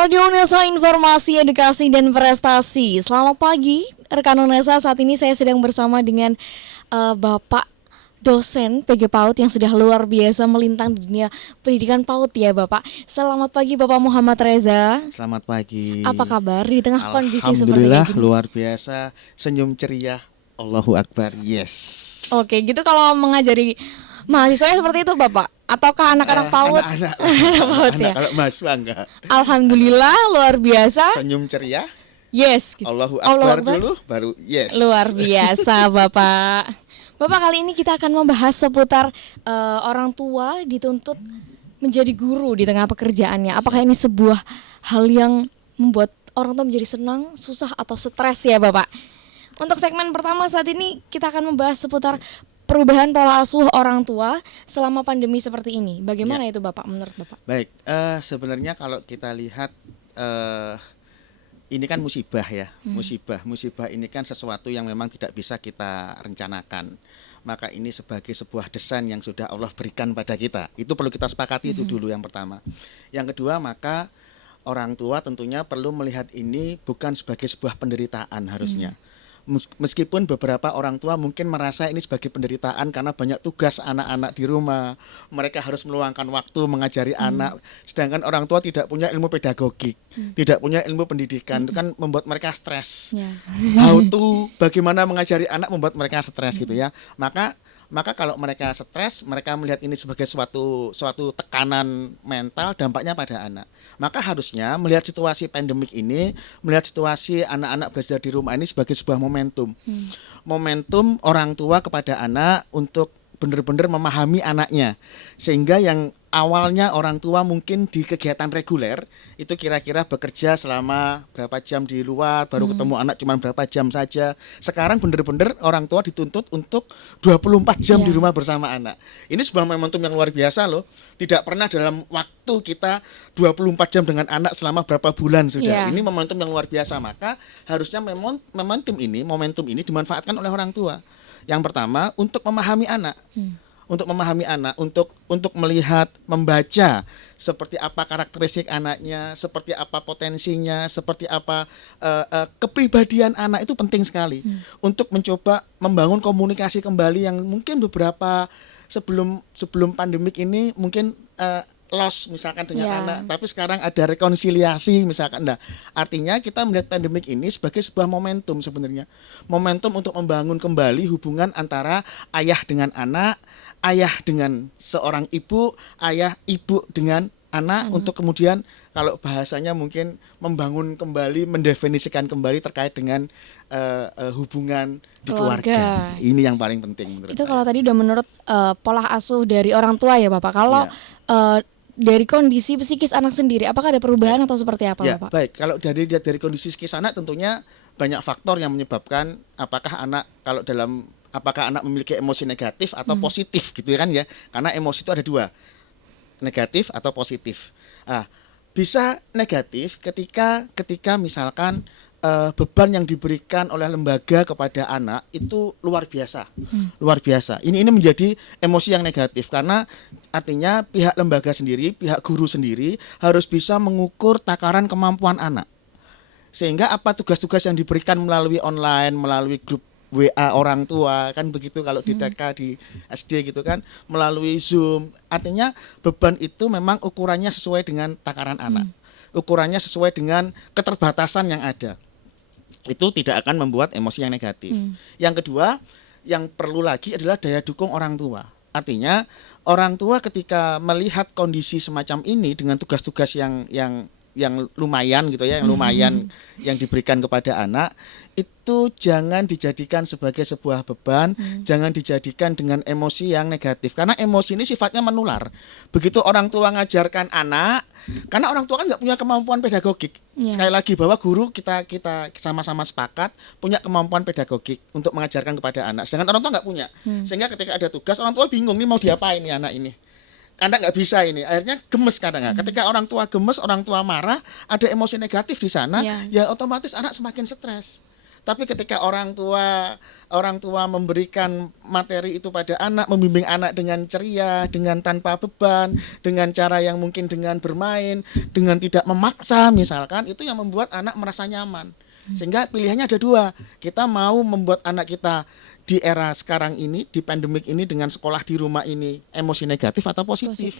Radio Unesa, informasi, edukasi, dan prestasi. Selamat pagi, rekan Unesa. Saat ini saya sedang bersama dengan Bapak dosen PG PAUD yang sudah luar biasa melintang di dunia pendidikan PAUD ya Bapak. Selamat pagi Bapak Muhammad Reza. Selamat pagi. Apa kabar di tengah kondisi seperti Alhamdulillah ini? luar biasa, senyum ceria. Allahu Akbar. Yes. Oke, gitu kalau mengajari mahasiswa seperti itu Bapak? Ataukah anak-anak PAUD? Anak-anak PAUD ya. kalau mahasiswa enggak. Alhamdulillah luar biasa. Senyum ceria. Yes. Gitu. Allahu Akbar Akbar dulu baru yes. Luar biasa Bapak. Bapak, kali ini kita akan membahas seputar orang tua dituntut menjadi guru di tengah pekerjaannya. Apakah ini sebuah hal yang membuat orang tua menjadi senang, susah, atau stres ya Bapak? Untuk segmen pertama saat ini kita akan membahas seputar perubahan pola asuh orang tua selama pandemi seperti ini. Bagaimana itu Bapak, menurut Bapak? Baik, sebenarnya kalau kita lihat ini kan musibah ya, musibah ini kan sesuatu yang memang tidak bisa kita rencanakan. Maka ini sebagai sebuah desain yang sudah Allah berikan pada kita. Itu perlu kita sepakati itu dulu yang pertama. Yang kedua, maka orang tua tentunya perlu melihat ini bukan sebagai sebuah penderitaan harusnya. Meskipun beberapa orang tua mungkin merasa ini sebagai penderitaan karena banyak tugas anak-anak di rumah, mereka harus meluangkan waktu mengajari anak, sedangkan orang tua tidak punya ilmu pedagogik, tidak punya ilmu pendidikan, itu kan membuat mereka stres. How to, bagaimana mengajari anak membuat mereka stres gitu ya. Maka kalau mereka stres, mereka melihat ini sebagai suatu tekanan mental, dampaknya pada anak. Maka harusnya melihat situasi pandemik ini, melihat situasi anak-anak belajar di rumah ini sebagai sebuah momentum. Momentum orang tua kepada anak untuk benar-benar memahami anaknya. Sehingga yang awalnya orang tua mungkin di kegiatan reguler itu kira-kira bekerja selama berapa jam di luar, baru ketemu anak cuma berapa jam saja. Sekarang benar-benar orang tua dituntut untuk 24 jam di rumah bersama anak. Ini sebuah momentum yang luar biasa loh. Tidak pernah dalam waktu kita 24 jam dengan anak selama berapa bulan sudah. Ini momentum yang luar biasa. Maka harusnya momentum ini dimanfaatkan oleh orang tua. Yang pertama untuk memahami anak. Untuk memahami anak, untuk melihat, membaca seperti apa karakteristik anaknya, seperti apa potensinya, seperti apa kepribadian anak itu penting sekali. Untuk mencoba membangun komunikasi kembali yang mungkin beberapa sebelum pandemik ini mungkin loss misalkan dengan anak, tapi sekarang ada rekonsiliasi misalkan. Nah, artinya kita melihat pandemik ini sebagai sebuah momentum sebenarnya. Momentum untuk membangun kembali hubungan antara ayah dengan anak, ayah dengan seorang ibu, ayah ibu dengan anak, untuk kemudian kalau bahasanya mungkin membangun kembali, mendefinisikan kembali terkait dengan hubungan di keluarga. Ini yang paling penting menurut itu saya. Kalau tadi udah menurut pola asuh dari orang tua ya Bapak. Kalau dari kondisi psikis anak sendiri, apakah ada perubahan atau seperti apa Bapak? Baik, kalau dari kondisi psikis anak tentunya banyak faktor yang menyebabkan apakah anak memiliki emosi negatif atau positif gitu kan ya. Karena emosi itu ada dua, negatif atau positif. Bisa negatif ketika misalkan beban yang diberikan oleh lembaga kepada anak itu luar biasa. Ini menjadi emosi yang negatif karena artinya pihak lembaga sendiri, pihak guru sendiri harus bisa mengukur takaran kemampuan anak. Sehingga apa tugas-tugas yang diberikan melalui online, melalui grup WA orang tua kan begitu kalau di TK, di SD gitu kan, melalui Zoom. Artinya beban itu memang ukurannya sesuai dengan takaran anak. Ukurannya sesuai dengan keterbatasan yang ada. Itu tidak akan membuat emosi yang negatif. Yang kedua, yang perlu lagi adalah daya dukung orang tua. Artinya orang tua ketika melihat kondisi semacam ini dengan tugas-tugas yang lumayan gitu ya, yang lumayan yang diberikan kepada anak, itu jangan dijadikan sebagai sebuah beban, jangan dijadikan dengan emosi yang negatif. Karena emosi ini sifatnya menular. Begitu orang tua ngajarkan anak, karena orang tua kan nggak punya kemampuan pedagogik. Sekali lagi bahwa guru kita sama-sama sepakat punya kemampuan pedagogik untuk mengajarkan kepada anak. Sedangkan orang tua nggak punya. Sehingga ketika ada tugas, orang tua bingung nih mau diapain nih anak ini. Anak nggak bisa ini, akhirnya gemes kadang. Ketika orang tua gemes, orang tua marah, ada emosi negatif di sana, ya otomatis anak semakin stres. Tapi ketika orang tua memberikan materi itu pada anak, membimbing anak dengan ceria, dengan tanpa beban, dengan cara yang mungkin dengan bermain, dengan tidak memaksa misalkan, itu yang membuat anak merasa nyaman. Sehingga pilihannya ada dua. Kita mau membuat anak kita di era sekarang ini, di pandemik ini dengan sekolah di rumah ini emosi negatif atau positif.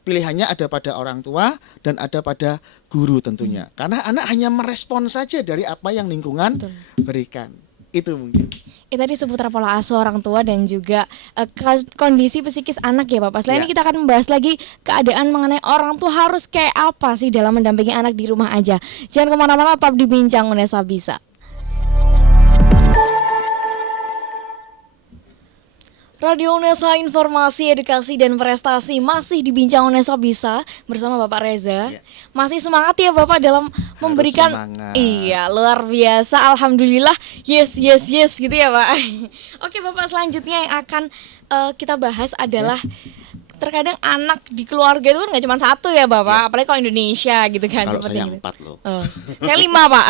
Pilihannya ada pada orang tua dan ada pada guru tentunya. Karena anak hanya merespon saja dari apa yang lingkungan berikan. Itu mungkin. Tadi seputar pola asuh orang tua dan juga kondisi psikis anak ya Bapak. Selain Ya. ini kita akan membahas lagi keadaan mengenai orang tua harus kayak apa sih dalam mendampingi anak di rumah aja. Jangan kemana-mana, tetap dibincang Unesa Bisa. Radio Unesa, informasi, edukasi, dan prestasi masih dibincang Unesa Bisa bersama Bapak Reza. Ya. Masih semangat ya Bapak dalam memberikan. semangat. Iya, luar biasa. Alhamdulillah. Yes gitu ya Pak. Oke Bapak, selanjutnya yang akan kita bahas adalah terkadang anak di keluarga itu kan nggak cuma satu ya Bapak, apalagi kalau Indonesia gitu kan. Kalau seperti saya gitu. 4 loh. Oh, saya 5 Pak.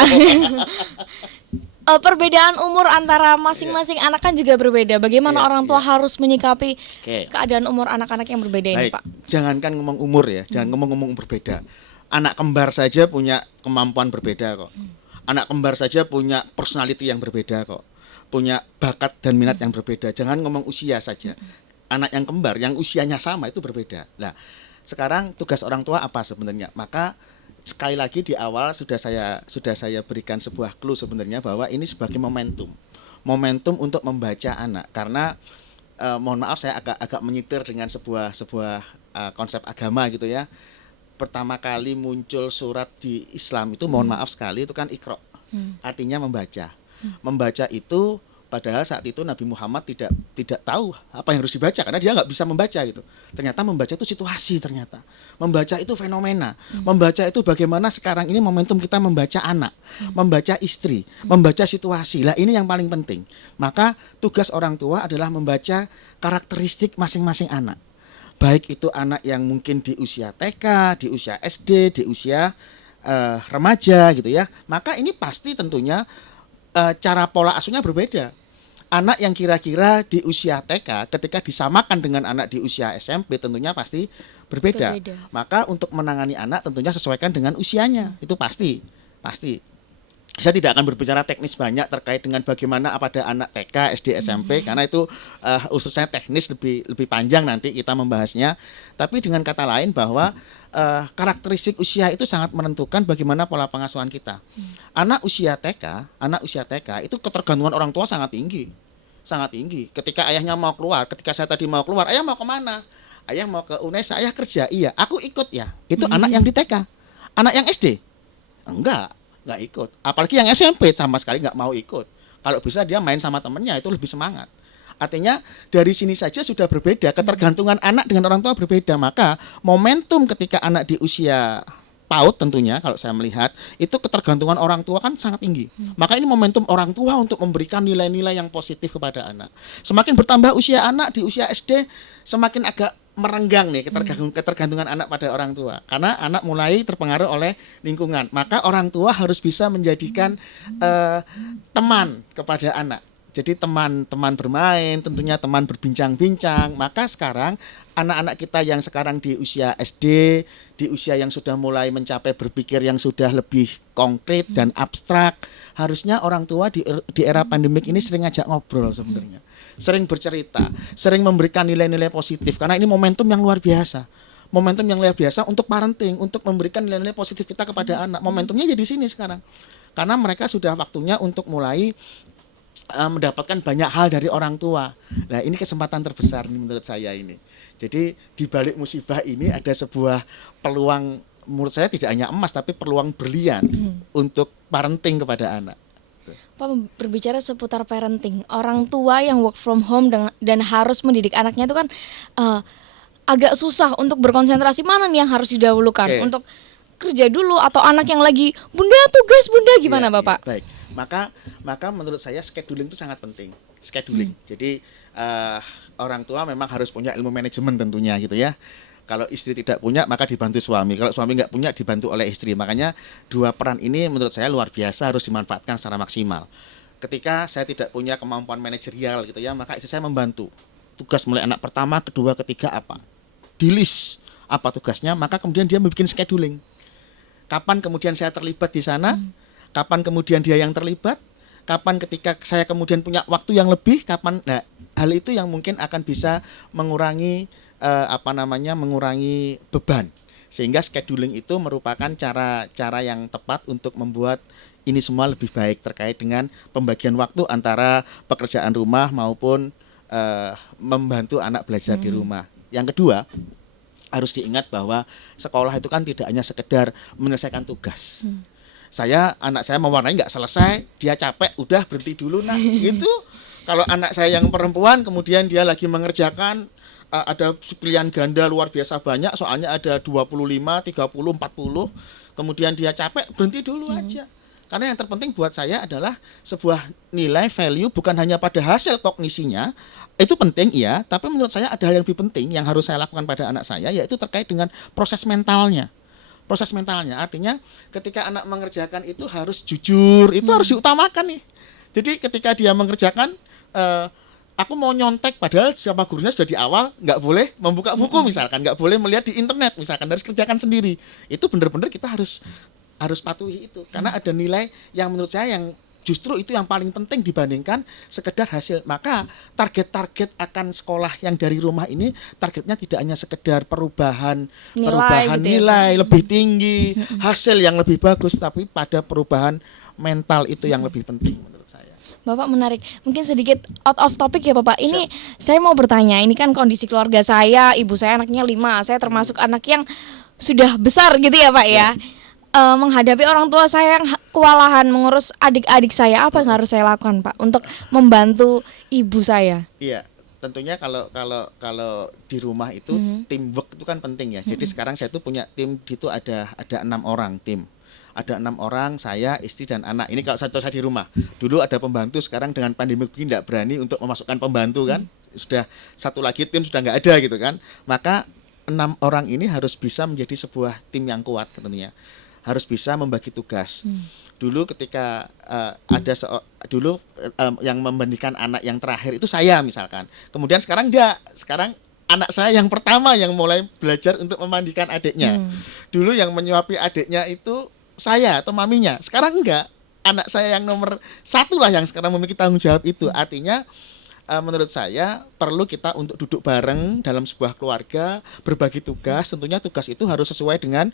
Perbedaan umur antara masing-masing anak kan juga berbeda. Bagaimana Iya, orang tua harus menyikapi Oke. keadaan umur anak-anak yang berbeda ini, Baik, Pak? jangankan ngomong umur ya, jangan ngomong berbeda. Anak kembar saja punya kemampuan berbeda kok. Anak kembar saja punya personality yang berbeda kok. Punya bakat dan minat yang berbeda. Jangan ngomong usia saja. Anak yang kembar yang usianya sama itu berbeda. Nah, sekarang tugas orang tua apa sebenarnya? Maka sekali lagi di awal sudah saya berikan sebuah clue sebenarnya bahwa ini sebagai momentum untuk membaca anak, karena mohon maaf saya agak menyitir dengan sebuah konsep agama gitu ya. Pertama kali muncul surat di Islam itu mohon maaf sekali itu kan Iqra, artinya membaca itu. Padahal saat itu Nabi Muhammad tidak tahu apa yang harus dibaca karena dia nggak bisa membaca gitu. Ternyata membaca itu situasi, ternyata membaca itu fenomena, membaca itu bagaimana sekarang ini momentum kita membaca anak, membaca istri, membaca situasi. Lah ini yang paling penting. Maka tugas orang tua adalah membaca karakteristik masing-masing anak. Baik itu anak yang mungkin di usia TK, di usia SD, di usia remaja gitu ya. Maka ini pasti tentunya cara pola asuhnya berbeda. Anak yang kira-kira di usia TK ketika disamakan dengan anak di usia SMP tentunya pasti berbeda. Maka untuk menangani anak tentunya sesuaikan dengan usianya. Itu pasti. Saya tidak akan berbicara teknis banyak terkait dengan bagaimana pada anak TK, SD, SMP karena itu ususnya teknis lebih panjang nanti kita membahasnya. Tapi dengan kata lain bahwa karakteristik usia itu sangat menentukan bagaimana pola pengasuhan kita. Anak usia TK itu ketergantungan orang tua sangat tinggi. Ketika ayahnya mau keluar, ketika saya tadi mau keluar, ayah mau kemana? Ayah mau ke Unesa, ayah kerja. Iya, aku ikut ya. Itu anak yang di TK. Anak yang SD? Enggak ikut. Apalagi yang SMP sama sekali nggak mau ikut. Kalau bisa dia main sama temennya itu lebih semangat. Artinya dari sini saja sudah berbeda, ketergantungan anak dengan orang tua berbeda. Maka momentum ketika anak di usia PAUD tentunya kalau saya melihat itu ketergantungan orang tua kan sangat tinggi. Maka ini momentum orang tua untuk memberikan nilai-nilai yang positif kepada anak. Semakin bertambah usia anak di usia SD semakin agak merenggang nih ketergantungan anak pada orang tua. Karena anak mulai terpengaruh oleh lingkungan. Maka orang tua harus bisa menjadikan teman kepada anak. Jadi teman bermain, tentunya teman berbincang-bincang. Maka sekarang anak-anak kita yang sekarang di usia SD, di usia yang sudah mulai mencapai berpikir yang sudah lebih konkret dan abstrak, harusnya orang tua di era pandemik ini sering ngajak ngobrol sebenarnya. Sering bercerita, sering memberikan nilai-nilai positif karena ini momentum yang luar biasa. Momentum yang luar biasa untuk parenting, untuk memberikan nilai-nilai positif kita kepada anak. Momentumnya jadi sini sekarang. Karena mereka sudah waktunya untuk mulai mendapatkan banyak hal dari orang tua. Nah, ini kesempatan terbesar nih menurut saya ini. Jadi di balik musibah ini ada sebuah peluang, menurut saya tidak hanya emas tapi peluang berlian untuk parenting kepada anak. Pak, berbicara seputar parenting, orang tua yang work from home dan harus mendidik anaknya itu kan agak susah untuk berkonsentrasi, mana nih yang harus didahulukan untuk kerja dulu atau anak yang lagi bunda tugas bunda gimana Bapak? Baik. Maka menurut saya scheduling itu sangat penting. Scheduling. Jadi orang tua memang harus punya ilmu manajemen tentunya gitu ya. Kalau istri tidak punya maka dibantu suami. Kalau suami nggak punya dibantu oleh istri. Makanya dua peran ini menurut saya luar biasa harus dimanfaatkan secara maksimal. Ketika saya tidak punya kemampuan manajerial gitu ya, maka istri saya membantu. Tugas mulai anak pertama, kedua, ketiga apa? Di list apa tugasnya, maka kemudian dia membuat scheduling. Kapan kemudian saya terlibat di sana, kapan kemudian dia yang terlibat, kapan ketika saya kemudian punya waktu yang lebih, kapan. Nah, hal itu yang mungkin akan bisa mengurangi mengurangi beban. Sehingga scheduling itu merupakan cara yang tepat untuk membuat ini semua lebih baik terkait dengan pembagian waktu antara pekerjaan rumah maupun membantu anak belajar di rumah. Yang kedua, harus diingat bahwa sekolah itu kan tidak hanya sekedar menyelesaikan tugas. Anak saya mewarnai nggak selesai, dia capek, udah berhenti dulu. Nah, itu kalau anak saya yang perempuan kemudian dia lagi mengerjakan ada pilihan ganda luar biasa banyak, soalnya ada 25, 30, 40, kemudian dia capek, berhenti dulu aja. Karena yang terpenting buat saya adalah sebuah nilai value bukan hanya pada hasil kognisinya, itu penting iya, tapi menurut saya ada hal yang lebih penting yang harus saya lakukan pada anak saya, yaitu terkait dengan proses mentalnya. Proses mentalnya, artinya ketika anak mengerjakan itu harus jujur, itu harus diutamakan nih. Jadi ketika dia mengerjakan, aku mau nyontek, padahal sama gurunya sudah di awal nggak boleh membuka buku misalkan, nggak boleh melihat di internet misalkan, harus kerjakan sendiri. Itu benar-benar kita harus patuhi itu, karena ada nilai yang menurut saya yang justru itu yang paling penting dibandingkan sekedar hasil. Maka target-target akan sekolah yang dari rumah ini targetnya tidak hanya sekedar perubahan nilai lebih tinggi, hasil yang lebih bagus, tapi pada perubahan mental itu yang lebih penting menurut saya. Bapak menarik, mungkin sedikit out of topic ya Bapak. Ini saya mau bertanya, ini kan kondisi keluarga saya, ibu saya anaknya 5, saya termasuk anak yang sudah besar gitu ya Pak ya. Menghadapi orang tua saya yang kewalahan mengurus adik-adik saya, apa yang harus saya lakukan Pak untuk membantu ibu saya? Iya, tentunya kalau di rumah itu teamwork itu kan penting ya. Jadi sekarang saya tuh punya tim itu ada 6 orang tim. Ada 6 orang, saya, istri dan anak. Ini kalau saya di rumah. Dulu ada pembantu, sekarang dengan pandemi begini tidak berani untuk memasukkan pembantu kan. Sudah satu lagi tim sudah nggak ada gitu kan. Maka 6 orang ini harus bisa menjadi sebuah tim yang kuat tentunya. Harus bisa membagi tugas. Dulu ketika yang membandingkan anak yang terakhir itu saya misalkan. Kemudian sekarang sekarang anak saya yang pertama yang mulai belajar untuk memandikan adiknya. Dulu yang menyuapi adiknya itu saya atau maminya. Sekarang enggak. Anak saya yang nomor 1 lah yang sekarang memiliki tanggung jawab itu. Artinya menurut saya perlu kita untuk duduk bareng dalam sebuah keluarga, berbagi tugas. Tentunya tugas itu harus sesuai dengan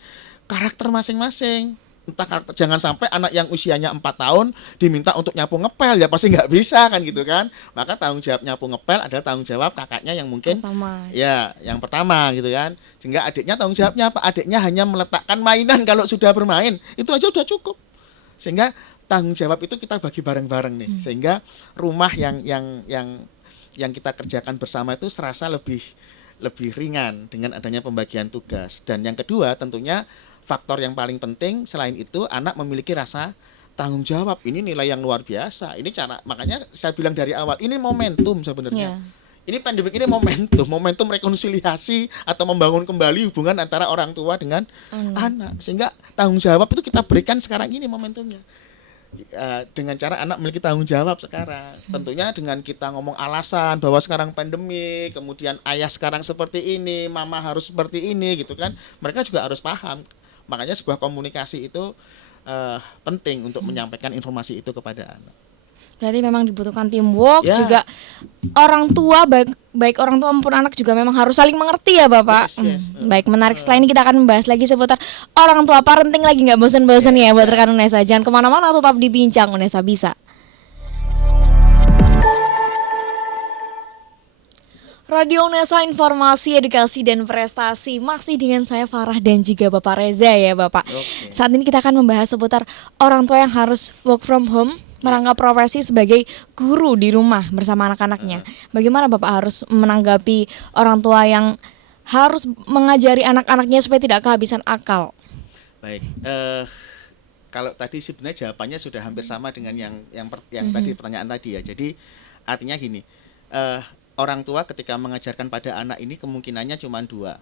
karakter masing-masing. Jangan sampai anak yang usianya 4 tahun diminta untuk nyapu ngepel, ya pasti nggak bisa kan gitu kan. Maka tanggung jawab nyapu ngepel adalah tanggung jawab kakaknya yang mungkin yang pertama gitu kan. Sehingga adiknya tanggung jawabnya apa? Adiknya hanya meletakkan mainan kalau sudah bermain, itu aja udah cukup. Sehingga tanggung jawab itu kita bagi bareng-bareng nih, sehingga rumah yang kita kerjakan bersama itu serasa lebih ringan dengan adanya pembagian tugas. Dan yang kedua tentunya faktor yang paling penting selain itu, anak memiliki rasa tanggung jawab. Ini nilai yang luar biasa. Ini makanya saya bilang dari awal, ini momentum sebenarnya. Ini pandemi ini momentum rekonsiliasi atau membangun kembali hubungan antara orang tua dengan anak. Sehingga tanggung jawab itu kita berikan sekarang ini momentumnya. Dengan cara anak memiliki tanggung jawab sekarang. Tentunya dengan kita ngomong alasan bahwa sekarang pandemi, kemudian ayah sekarang seperti ini, mama harus seperti ini gitu kan. Mereka juga harus paham. Makanya sebuah komunikasi itu penting untuk menyampaikan informasi itu kepada anak. Berarti memang dibutuhkan teamwork, juga orang tua baik orang tua maupun anak juga memang harus saling mengerti ya Bapak. Yes. Baik, menarik. Setelah ini kita akan membahas lagi seputar orang tua parenting lagi, nggak bosan-bosan ya buat rekan Unesa. Jangan kemana-mana, tetap dibincang Unesa Bisa. Radio Unesa, informasi, edukasi, dan prestasi. Masih dengan saya Farah dan juga Bapak Reza ya Bapak. Saat ini kita akan membahas seputar orang tua yang harus work from home, merangkap profesi sebagai guru di rumah bersama anak-anaknya. Bagaimana Bapak harus menanggapi orang tua yang harus mengajari anak-anaknya supaya tidak kehabisan akal? Baik, kalau tadi sebenarnya jawabannya sudah hampir sama dengan yang tadi pertanyaan tadi ya. Jadi artinya gini, orang tua ketika mengajarkan pada anak ini kemungkinannya cuma 2.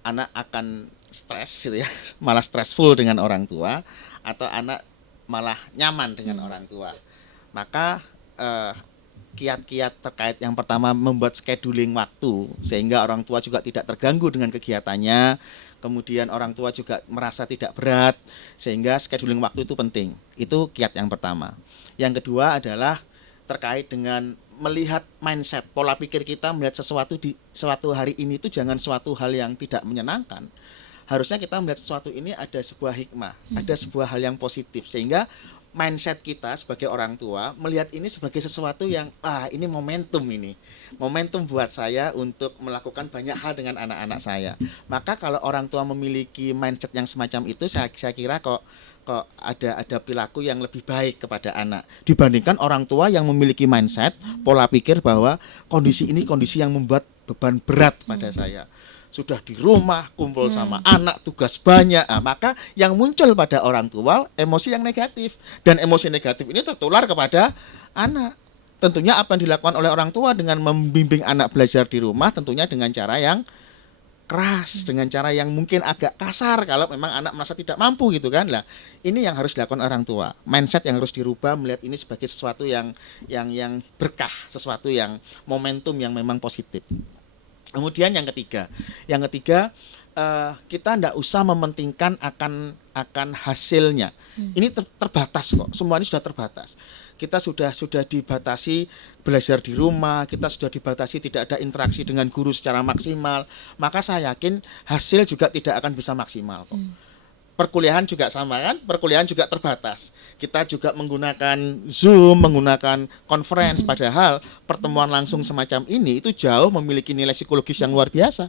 Anak akan stres gitu ya, malah stressful dengan orang tua, atau anak malah nyaman dengan orang tua. Maka kiat-kiat terkait yang pertama membuat scheduling waktu sehingga orang tua juga tidak terganggu dengan kegiatannya. Kemudian orang tua juga merasa tidak berat sehingga scheduling waktu itu penting. Itu kiat yang pertama. Yang kedua adalah terkait dengan melihat mindset, pola pikir kita melihat sesuatu di suatu hari ini itu jangan suatu hal yang tidak menyenangkan. Harusnya kita melihat sesuatu ini ada sebuah hikmah, ada sebuah hal yang positif sehingga mindset kita sebagai orang tua melihat ini sebagai sesuatu yang ini momentum buat saya untuk melakukan banyak hal dengan anak-anak saya. Maka kalau orang tua memiliki mindset yang semacam itu, saya kira kok ada perilaku yang lebih baik kepada anak dibandingkan orang tua yang memiliki mindset pola pikir bahwa kondisi ini kondisi yang membuat beban berat pada saya. Sudah di rumah, kumpul sama anak, tugas banyak. Maka yang muncul pada orang tua emosi yang negatif. Dan emosi negatif ini tertular kepada anak. Tentunya apa yang dilakukan oleh orang tua dengan membimbing anak belajar di rumah tentunya dengan cara yang keras, dengan cara yang mungkin agak kasar kalau memang anak merasa tidak mampu gitu kan. Lah, ini yang harus dilakukan orang tua. Mindset yang harus dirubah melihat ini sebagai sesuatu yang berkah, sesuatu yang momentum yang memang positif. Kemudian yang ketiga kita tidak usah mementingkan akan hasilnya. Ini terbatas kok. Semua ini sudah terbatas. Kita sudah dibatasi belajar di rumah, kita sudah dibatasi tidak ada interaksi dengan guru secara maksimal. Maka saya yakin hasil juga tidak akan bisa maksimal kok. Perkuliahan juga sama kan, perkuliahan juga terbatas. Kita juga menggunakan Zoom, menggunakan conference, padahal pertemuan langsung semacam ini itu jauh memiliki nilai psikologis yang luar biasa.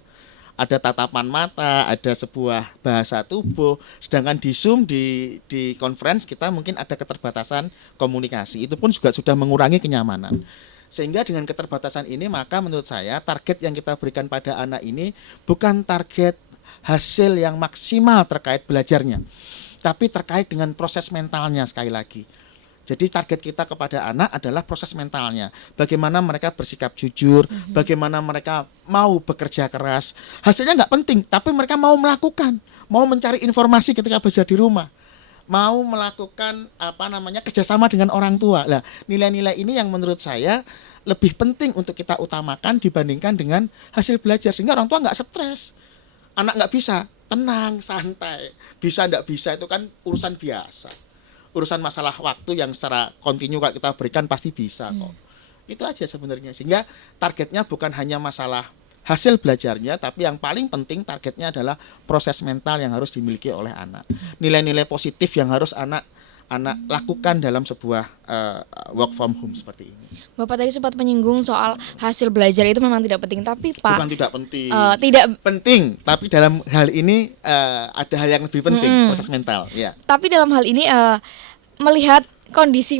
Ada tatapan mata, ada sebuah bahasa tubuh, sedangkan di Zoom, di conference kita mungkin ada keterbatasan komunikasi. Itu pun juga sudah mengurangi kenyamanan. Sehingga dengan keterbatasan ini maka menurut saya target yang kita berikan pada anak ini bukan target hasil yang maksimal terkait belajarnya, tapi terkait dengan proses mentalnya sekali lagi. Jadi target kita kepada anak adalah proses mentalnya. Bagaimana mereka bersikap jujur, bagaimana mereka mau bekerja keras. Hasilnya nggak penting, tapi mereka mau melakukan, mau mencari informasi ketika belajar di rumah, mau melakukan kerjasama dengan orang tua. Lah, nilai-nilai ini yang menurut saya lebih penting untuk kita utamakan dibandingkan dengan hasil belajar, sehingga orang tua nggak stres. Anak nggak bisa, tenang, santai. Bisa nggak bisa itu kan urusan biasa. Urusan masalah waktu yang secara kontinu kalau kita berikan pasti bisa kok. Itu aja sebenarnya. Sehingga targetnya bukan hanya masalah hasil belajarnya, tapi yang paling penting targetnya adalah proses mental yang harus dimiliki oleh anak. Nilai-nilai positif yang harus anak lakukan dalam sebuah work from home seperti ini. Bapak tadi sempat menyinggung soal hasil belajar itu memang tidak penting, tapi Pak bukan tidak penting, tidak penting, tapi dalam hal ini ada hal yang lebih penting, proses mental. Ya. Tapi dalam hal ini melihat kondisi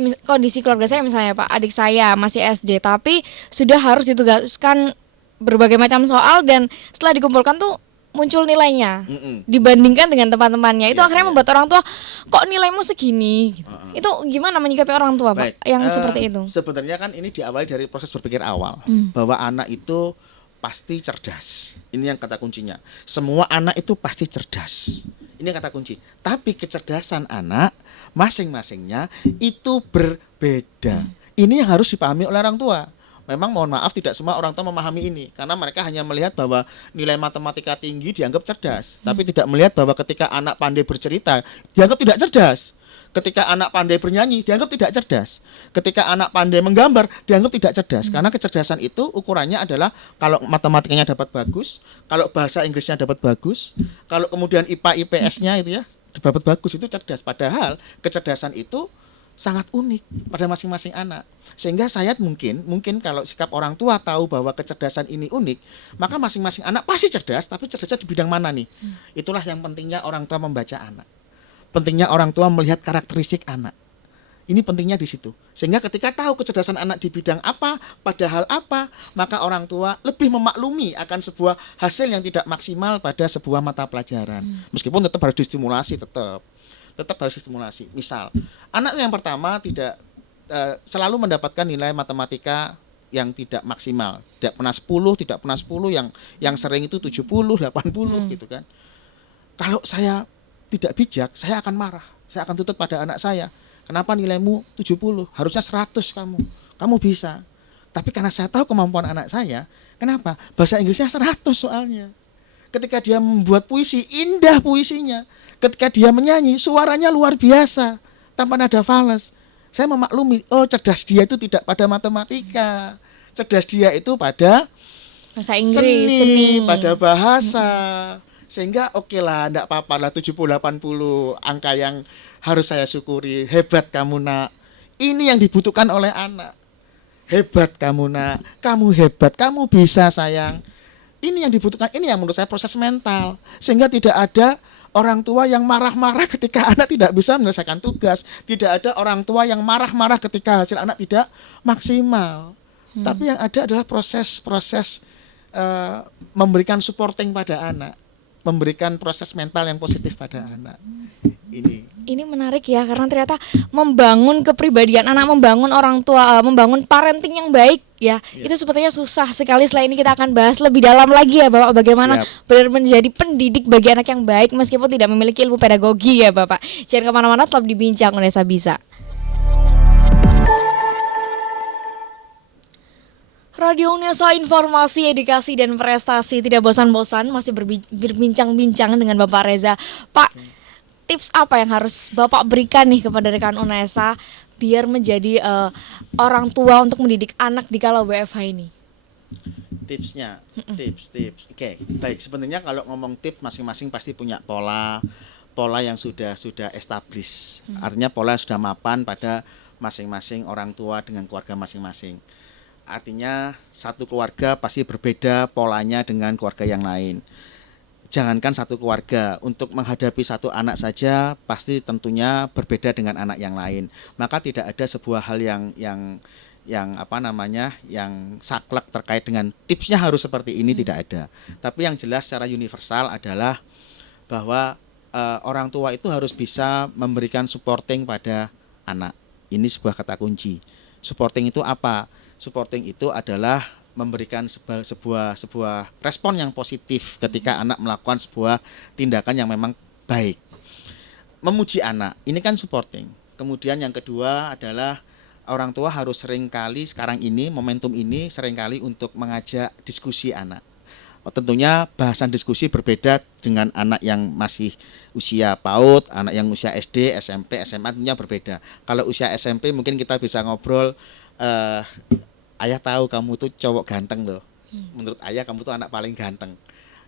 keluarga saya, misalnya Pak, adik saya masih SD, tapi sudah harus ditugaskan berbagai macam soal dan setelah dikumpulkan tuh muncul nilainya dibandingkan dengan teman-temannya. Itu akhirnya membuat orang tua, kok nilaimu segini gitu. Itu gimana menyikapi orang tua, Pak, yang seperti itu? Sebenarnya kan ini diawali dari proses berpikir awal, bahwa anak itu pasti cerdas. Ini yang kata kuncinya. Semua anak itu pasti cerdas. Ini kata kunci. Tapi kecerdasan anak masing-masingnya itu berbeda. Ini yang harus dipahami oleh orang tua. Memang mohon maaf tidak semua orang tua memahami ini, karena mereka hanya melihat bahwa nilai matematika tinggi dianggap cerdas, tapi tidak melihat bahwa ketika anak pandai bercerita dianggap tidak cerdas, ketika anak pandai bernyanyi dianggap tidak cerdas, ketika anak pandai menggambar dianggap tidak cerdas. Karena kecerdasan itu ukurannya adalah kalau matematikanya dapat bagus, kalau bahasa Inggrisnya dapat bagus, kalau kemudian IPA IPS-nya itu ya dapat bagus, itu cerdas. Padahal kecerdasan itu sangat unik pada masing-masing anak. Sehingga saya mungkin kalau sikap orang tua tahu bahwa kecerdasan ini unik, maka masing-masing anak pasti cerdas, tapi cerdasnya di bidang mana nih? Itulah yang pentingnya orang tua membaca anak. Pentingnya orang tua melihat karakteristik anak. Ini pentingnya di situ. Sehingga ketika tahu kecerdasan anak di bidang apa, pada hal apa, maka orang tua lebih memaklumi akan sebuah hasil yang tidak maksimal pada sebuah mata pelajaran. Meskipun tetap harus distimulasi, tetap harus distimulasi. Misal, anak yang pertama tidak selalu mendapatkan nilai matematika yang tidak maksimal, tidak pernah 10, tidak pernah 10, yang sering itu 70, 80 gitu kan. Kalau saya tidak bijak, saya akan marah, saya akan tuntut pada anak saya. Kenapa nilaimu 70? Harusnya 100 kamu. Kamu bisa. Tapi karena saya tahu kemampuan anak saya, kenapa? Bahasa Inggrisnya 100 soalnya. Ketika dia membuat puisi, indah puisinya. Ketika dia menyanyi, suaranya luar biasa, tanpa nada fals. Saya memaklumi, oh cerdas dia itu tidak pada matematika. Cerdas dia itu pada Bahasa Inggris, seni. pada bahasa. Sehingga oke lah, enggak apa-apa lah 70-80 angka yang harus saya syukuri. Hebat kamu nak. Ini yang dibutuhkan oleh anak. Hebat kamu nak, kamu hebat, kamu bisa sayang. Ini yang dibutuhkan, ini yang menurut saya proses mental. Sehingga tidak ada orang tua yang marah-marah ketika anak tidak bisa menyelesaikan tugas. Tidak ada orang tua yang marah-marah ketika hasil anak tidak maksimal. Tapi yang ada adalah proses-proses memberikan supporting pada anak. Memberikan proses mental yang positif pada anak. Ini menarik ya, karena ternyata membangun kepribadian anak, membangun orang tua, membangun parenting yang baik ya, itu sepertinya susah sekali. Setelah ini kita akan bahas lebih dalam lagi ya Bapak, bagaimana benar menjadi pendidik bagi anak yang baik meskipun tidak memiliki ilmu pedagogi ya Bapak. Jangan kemana-mana, tetap dibincang Unesa Bisa. Radio Unesa, informasi, edukasi, dan prestasi. Tidak bosan-bosan masih berbincang-bincang dengan Bapak Reza. Pak, tips apa yang harus Bapak berikan nih kepada rekan Unesa biar menjadi orang tua untuk mendidik anak di kala WFH ini? Tipsnya, tips. Oke, baik. Sebenarnya kalau ngomong tips, masing-masing pasti punya pola yang sudah established. Artinya pola yang sudah mapan pada masing-masing orang tua dengan keluarga masing-masing. Artinya satu keluarga pasti berbeda polanya dengan keluarga yang lain. Jangankan satu keluarga, untuk menghadapi satu anak saja pasti tentunya berbeda dengan anak yang lain. Maka tidak ada sebuah hal yang saklek terkait dengan tipsnya harus seperti ini, tidak ada. Tapi yang jelas secara universal adalah bahwa orang tua itu harus bisa memberikan supporting pada anak. Ini sebuah kata kunci. Supporting itu apa? Supporting itu adalah memberikan sebuah respon yang positif ketika anak melakukan sebuah tindakan yang memang baik. Memuji anak, ini kan supporting. Kemudian yang kedua adalah orang tua harus seringkali sekarang ini, momentum ini seringkali untuk mengajak diskusi anak. Tentunya bahasan diskusi berbeda dengan anak yang masih usia PAUD, anak yang usia SD, SMP, SMA tentunya berbeda. Kalau usia SMP mungkin kita bisa ngobrol, ayah tahu kamu tuh cowok ganteng loh. Menurut ayah kamu tuh anak paling ganteng.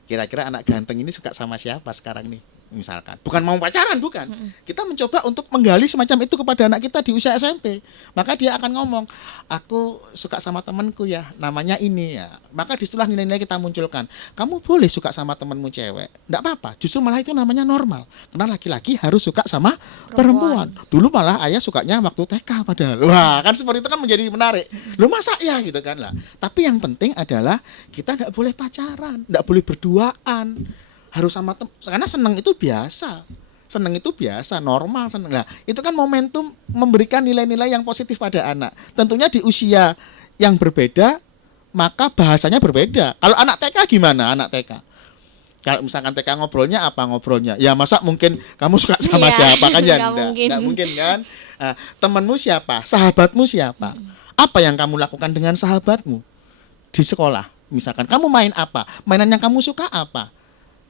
Kira-kira anak ganteng ini suka sama siapa sekarang nih? Misalkan, bukan mau pacaran, bukan. Kita mencoba untuk menggali semacam itu kepada anak kita di usia SMP. Maka dia akan ngomong, aku suka sama temanku ya, namanya ini ya. Maka disitulah nilai-nilai kita munculkan. Kamu boleh suka sama temanmu cewek, enggak apa-apa. Justru malah itu namanya normal. Karena laki-laki harus suka sama perempuan. Dulu malah ayah sukanya waktu TK padahal. Wah, kan seperti itu kan menjadi menarik. Lu masa ya gitu kan lah. Tapi yang penting adalah kita enggak boleh pacaran, enggak boleh berduaan. Harus sama karena senang itu biasa. Senang itu biasa, normal senang. Nah, itu kan momentum memberikan nilai-nilai yang positif pada anak. Tentunya di usia yang berbeda, maka bahasanya berbeda. Kalau anak TK gimana? Anak TK. Kalau misalkan TK ngobrolnya apa ngobrolnya? Ya masa mungkin kamu suka sama siapa kan ya? Enggak mungkin kan? Nah, temanmu siapa? Sahabatmu siapa? Apa yang kamu lakukan dengan sahabatmu di sekolah? Misalkan kamu main apa? Mainan yang kamu suka apa?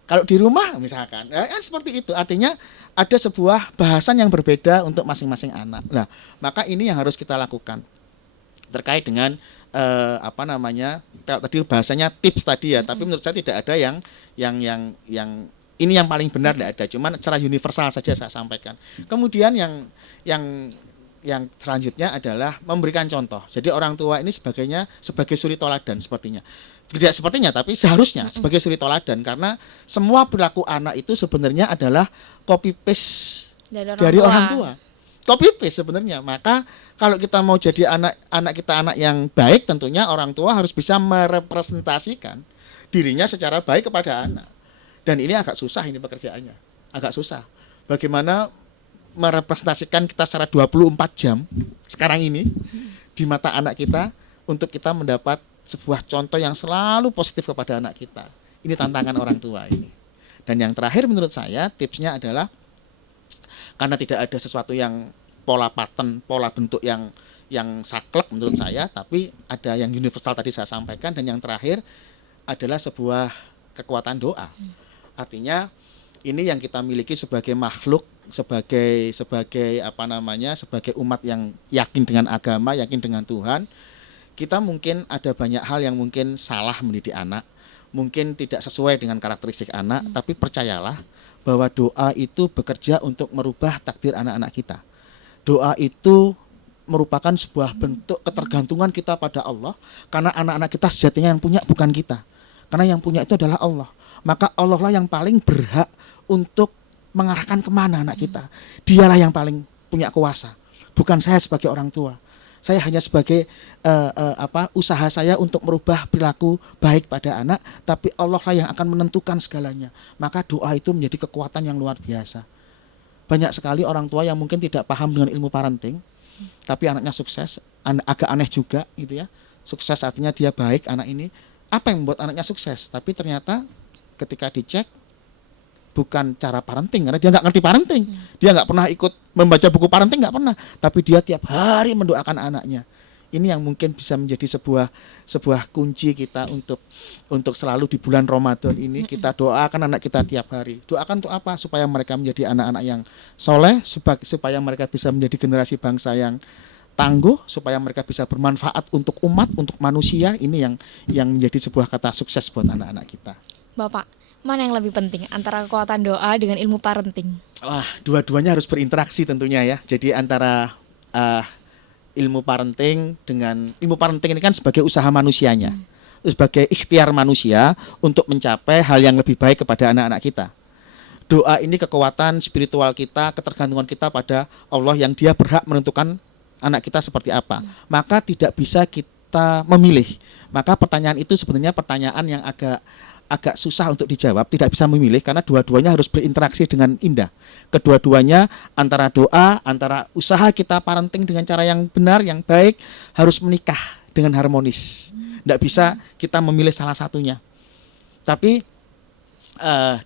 Kalau di rumah misalkan, kan seperti itu. Artinya ada sebuah bahasan yang berbeda untuk masing-masing anak. Nah, maka ini yang harus kita lakukan terkait dengan tadi bahasanya tips tadi ya. Tapi menurut saya tidak ada yang ini yang paling benar, tidak ada. Cuman secara universal saja saya sampaikan. Kemudian yang selanjutnya adalah memberikan contoh. Jadi orang tua ini sebagai suri toladan sepertinya. Tidak sepertinya, tapi seharusnya sebagai suri toladan, karena semua perilaku anak itu sebenarnya adalah copy paste dari orang tua. Copy paste sebenarnya. Maka kalau kita mau jadi anak kita anak yang baik, tentunya orang tua harus bisa merepresentasikan dirinya secara baik kepada anak. Dan ini agak susah, ini pekerjaannya. Agak susah. Bagaimana merepresentasikan kita secara 24 jam sekarang ini di mata anak kita untuk kita mendapat sebuah contoh yang selalu positif kepada anak kita. Ini tantangan orang tua ini. Dan yang terakhir menurut saya tipsnya adalah karena tidak ada sesuatu yang pola pattern, pola bentuk yang saklek menurut saya, tapi ada yang universal tadi saya sampaikan, dan yang terakhir adalah sebuah kekuatan doa. Artinya ini yang kita miliki sebagai makhluk, sebagai umat yang yakin dengan agama, yakin dengan Tuhan. Kita mungkin ada banyak hal yang mungkin salah mendidik anak, mungkin tidak sesuai dengan karakteristik anak, tapi percayalah bahwa doa itu bekerja untuk merubah takdir anak-anak kita. Doa itu merupakan sebuah bentuk ketergantungan kita pada Allah, karena anak-anak kita sejatinya yang punya bukan kita, karena yang punya itu adalah Allah. Maka Allah lah yang paling berhak untuk mengarahkan kemana anak kita. Dialah yang paling punya kuasa, bukan saya sebagai orang tua. Saya hanya sebagai usaha saya untuk merubah perilaku baik pada anak, tapi Allah lah yang akan menentukan segalanya. Maka doa itu menjadi kekuatan yang luar biasa. Banyak sekali orang tua yang mungkin tidak paham dengan ilmu parenting, tapi anaknya sukses, agak aneh juga gitu ya. Sukses artinya dia baik anak ini. Apa yang membuat anaknya sukses? Tapi ternyata ketika dicek bukan cara parenting, karena dia nggak ngerti parenting. Dia nggak pernah ikut membaca buku parenting, nggak pernah. Tapi dia tiap hari mendoakan anaknya. Ini yang mungkin bisa menjadi sebuah kunci kita untuk selalu di bulan Ramadan ini kita doakan anak kita tiap hari. Doakan untuk apa? Supaya mereka menjadi anak-anak yang soleh, supaya mereka bisa menjadi generasi bangsa yang tangguh, supaya mereka bisa bermanfaat untuk umat, untuk manusia. Ini yang menjadi sebuah kata sukses buat anak-anak kita. Bapak, mana yang lebih penting antara kekuatan doa dengan ilmu parenting? Wah, dua-duanya harus berinteraksi tentunya ya. Jadi antara ilmu parenting ini kan sebagai usaha manusianya, sebagai ikhtiar manusia untuk mencapai hal yang lebih baik kepada anak-anak kita. Doa ini kekuatan spiritual kita, ketergantungan kita pada Allah yang dia berhak menentukan anak kita seperti apa. Maka tidak bisa kita memilih. Maka pertanyaan itu sebenarnya pertanyaan yang agak susah untuk dijawab, tidak bisa memilih karena dua-duanya harus berinteraksi dengan indah. Kedua-duanya antara doa, antara usaha kita parenting dengan cara yang benar, yang baik, harus menikah dengan harmonis. Tidak bisa kita memilih salah satunya. Tapi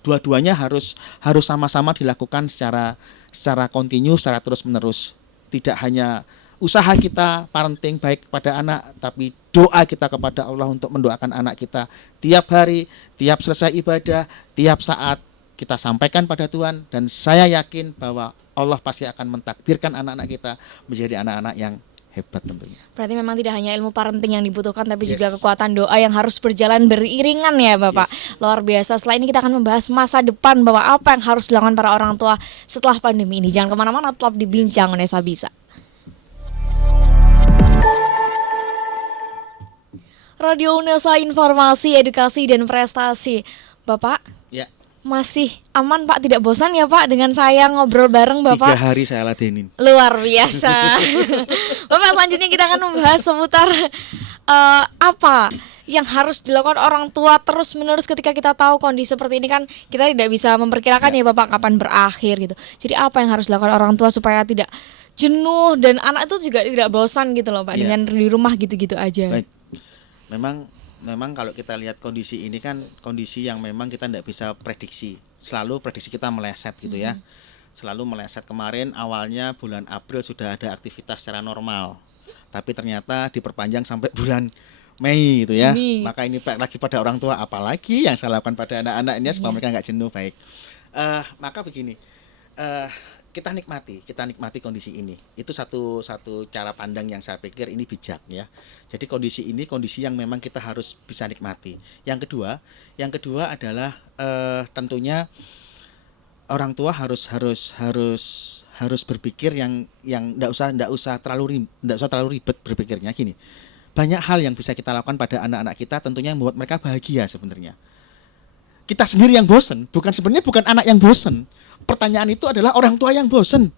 dua-duanya harus sama-sama dilakukan secara kontinu, secara terus-menerus. Tidak hanya usaha kita parenting baik kepada anak, tapi doa kita kepada Allah untuk mendoakan anak kita tiap hari, tiap selesai ibadah, tiap saat kita sampaikan pada Tuhan, dan saya yakin bahwa Allah pasti akan mentakdirkan anak-anak kita menjadi anak-anak yang hebat tentunya. Berarti memang tidak hanya ilmu parenting yang dibutuhkan, tapi juga kekuatan doa yang harus berjalan beriringan ya Bapak. Luar biasa. Setelah ini kita akan membahas masa depan, bahwa apa yang harus dilakukan para orang tua setelah pandemi ini. Jangan kemana-mana, tetap dibincang Unesa Bisa. Radio Unesa, informasi, edukasi, dan prestasi. Bapak, Ya. masih aman Pak? Tidak bosan ya Pak dengan saya ngobrol bareng Bapak? 3 hari saya ladenin. Luar biasa. Bapak, selanjutnya kita akan membahas seputar apa yang harus dilakukan orang tua terus menerus ketika kita tahu kondisi seperti ini. Kan kita tidak bisa memperkirakan ya Bapak kapan berakhir gitu. Jadi apa yang harus dilakukan orang tua supaya tidak jenuh dan anak itu juga tidak bosan gitu loh Pak, dengan di rumah gitu-gitu aja. Baik. Memang kalau kita lihat kondisi ini kan kondisi yang memang kita tidak bisa prediksi. Selalu prediksi kita meleset gitu ya. Selalu meleset. Kemarin awalnya bulan April sudah ada aktivitas secara normal, tapi ternyata diperpanjang sampai bulan Mei gitu ya. Maka ini lagi pada orang tua, apalagi yang saya lakukan pada anak-anak ini supaya mereka nggak jenuh. Baik. Maka begini, kita nikmati kondisi ini. Itu satu cara pandang yang saya pikir ini bijak ya. Jadi kondisi ini kondisi yang memang kita harus bisa nikmati. Yang kedua adalah tentunya orang tua harus berpikir yang enggak usah terlalu ribet berpikirnya. Gini, banyak hal yang bisa kita lakukan pada anak-anak kita tentunya yang membuat mereka bahagia sebenarnya. Kita sendiri yang bosen, bukan anak yang bosen. Pertanyaan itu adalah orang tua yang bosen.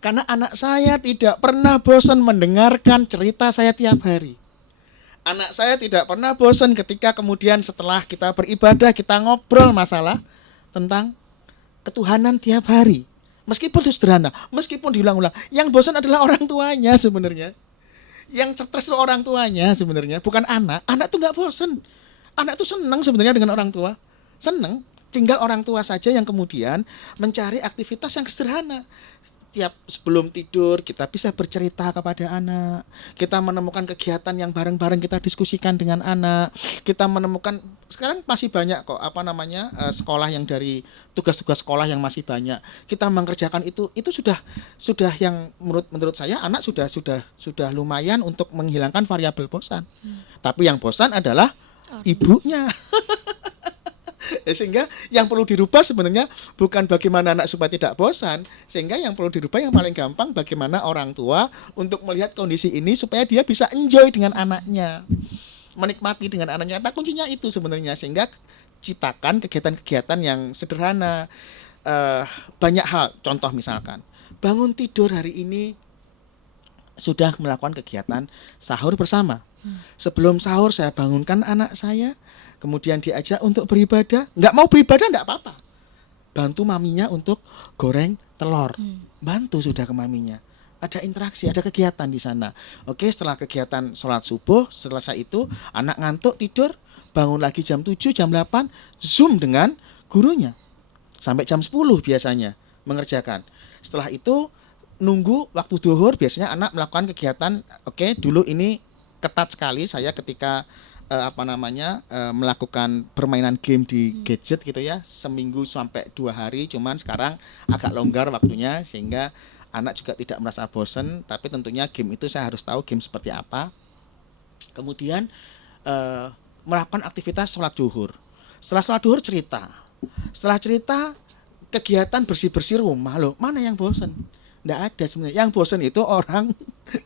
Karena anak saya tidak pernah bosen mendengarkan cerita saya tiap hari. Anak saya tidak pernah bosan ketika kemudian setelah kita beribadah, kita ngobrol masalah tentang ketuhanan tiap hari. Meskipun itu sederhana, meskipun diulang-ulang. Yang bosan adalah orang tuanya sebenarnya. Yang stres itu orang tuanya sebenarnya, bukan anak. Anak tuh nggak bosan. Anak tuh senang sebenarnya dengan orang tua. Senang. Tinggal orang tua saja yang kemudian mencari aktivitas yang sederhana. setiap sebelum tidur kita bisa bercerita kepada anak, kita menemukan kegiatan yang bareng-bareng kita diskusikan dengan anak, kita menemukan sekarang masih banyak kok sekolah yang dari tugas-tugas sekolah yang masih banyak kita mengerjakan itu sudah yang menurut saya anak sudah lumayan untuk menghilangkan variabel bosan. Tapi yang bosan adalah ibunya. Sehingga yang perlu dirubah sebenarnya bukan bagaimana anak supaya tidak bosan, sehingga yang perlu dirubah yang paling gampang bagaimana orang tua untuk melihat kondisi ini supaya dia bisa enjoy dengan anaknya, menikmati dengan anaknya. Kata kuncinya itu sebenarnya, sehingga ciptakan kegiatan-kegiatan yang sederhana. Banyak hal, contoh misalkan bangun tidur hari ini sudah melakukan kegiatan sahur bersama. Sebelum sahur saya bangunkan anak saya, kemudian diajak untuk beribadah. Nggak mau beribadah nggak apa-apa, bantu maminya untuk goreng telur, bantu sudah ke maminya. Ada interaksi, ada kegiatan di sana. Oke, setelah kegiatan sholat subuh, selesai itu anak ngantuk tidur, bangun lagi jam 7, jam 8, Zoom dengan gurunya sampai jam 10 biasanya mengerjakan. Setelah itu nunggu waktu duhur, biasanya anak melakukan kegiatan. Oke, dulu ini ketat sekali saya ketika melakukan permainan game di gadget gitu ya, seminggu sampai 2 hari. Cuman sekarang agak longgar waktunya sehingga anak juga tidak merasa bosan. Tapi tentunya game itu saya harus tahu game seperti apa. Kemudian melakukan aktivitas sholat duhur. Setelah sholat duhur cerita. Setelah cerita kegiatan bersih-bersih rumah. Loh, mana yang bosan? Nggak ada sebenarnya. Yang bosan itu orang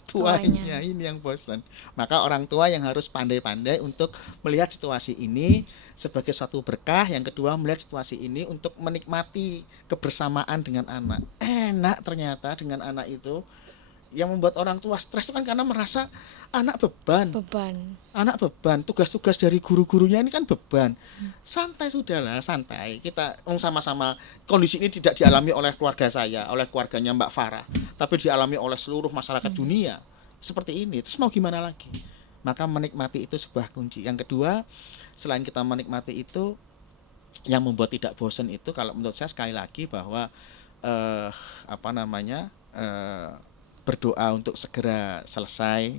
tuanya, ini yang bosan. Maka orang tua yang harus pandai-pandai untuk melihat situasi ini sebagai suatu berkah. Yang kedua, melihat situasi ini untuk menikmati kebersamaan dengan anak. Enak ternyata dengan anak itu. Yang membuat orang tua stres itu kan karena merasa anak beban. Anak beban, tugas-tugas dari guru-gurunya ini kan beban. Santai sudahlah, santai. Kita sama-sama, kondisi ini tidak dialami oleh keluarga saya, oleh keluarganya Mbak Farah, tapi dialami oleh seluruh masyarakat dunia. Seperti ini. Terus mau gimana lagi? Maka menikmati itu sebuah kunci. Yang kedua, selain kita menikmati itu, yang membuat tidak bosan itu kalau menurut saya sekali lagi bahwa berdoa untuk segera selesai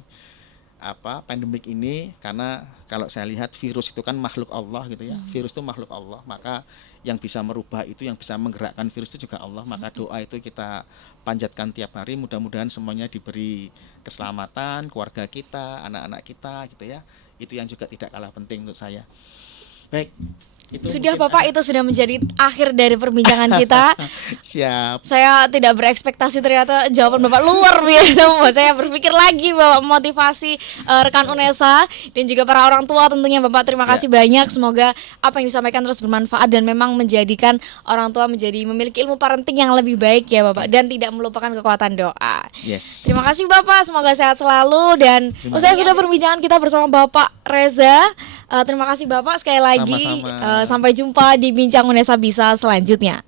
pandemik ini, karena kalau saya lihat virus itu kan makhluk Allah gitu ya. Virus itu makhluk Allah, maka yang bisa merubah itu, yang bisa menggerakkan virus itu juga Allah. Maka doa itu kita panjatkan tiap hari, mudah-mudahan semuanya diberi keselamatan, keluarga kita, anak-anak kita gitu ya. Itu yang juga tidak kalah penting menurut saya. Baik. Sudah Bapak, itu sudah menjadi akhir dari perbincangan kita. Siap. Saya tidak berekspektasi, ternyata jawaban Bapak luar biasa membuat saya berpikir lagi bahwa motivasi rekan UNESA dan juga para orang tua tentunya. Bapak, terima kasih banyak. Semoga apa yang disampaikan terus bermanfaat dan memang menjadikan orang tua menjadi memiliki ilmu parenting yang lebih baik ya Bapak, dan tidak melupakan kekuatan doa. Yes. Terima kasih Bapak, semoga sehat selalu. Dan saya sudah perbincangan kita bersama Bapak Reza. Terima kasih Bapak sekali lagi. Sama-sama. Sampai jumpa di Bincang UNESA Bisa selanjutnya.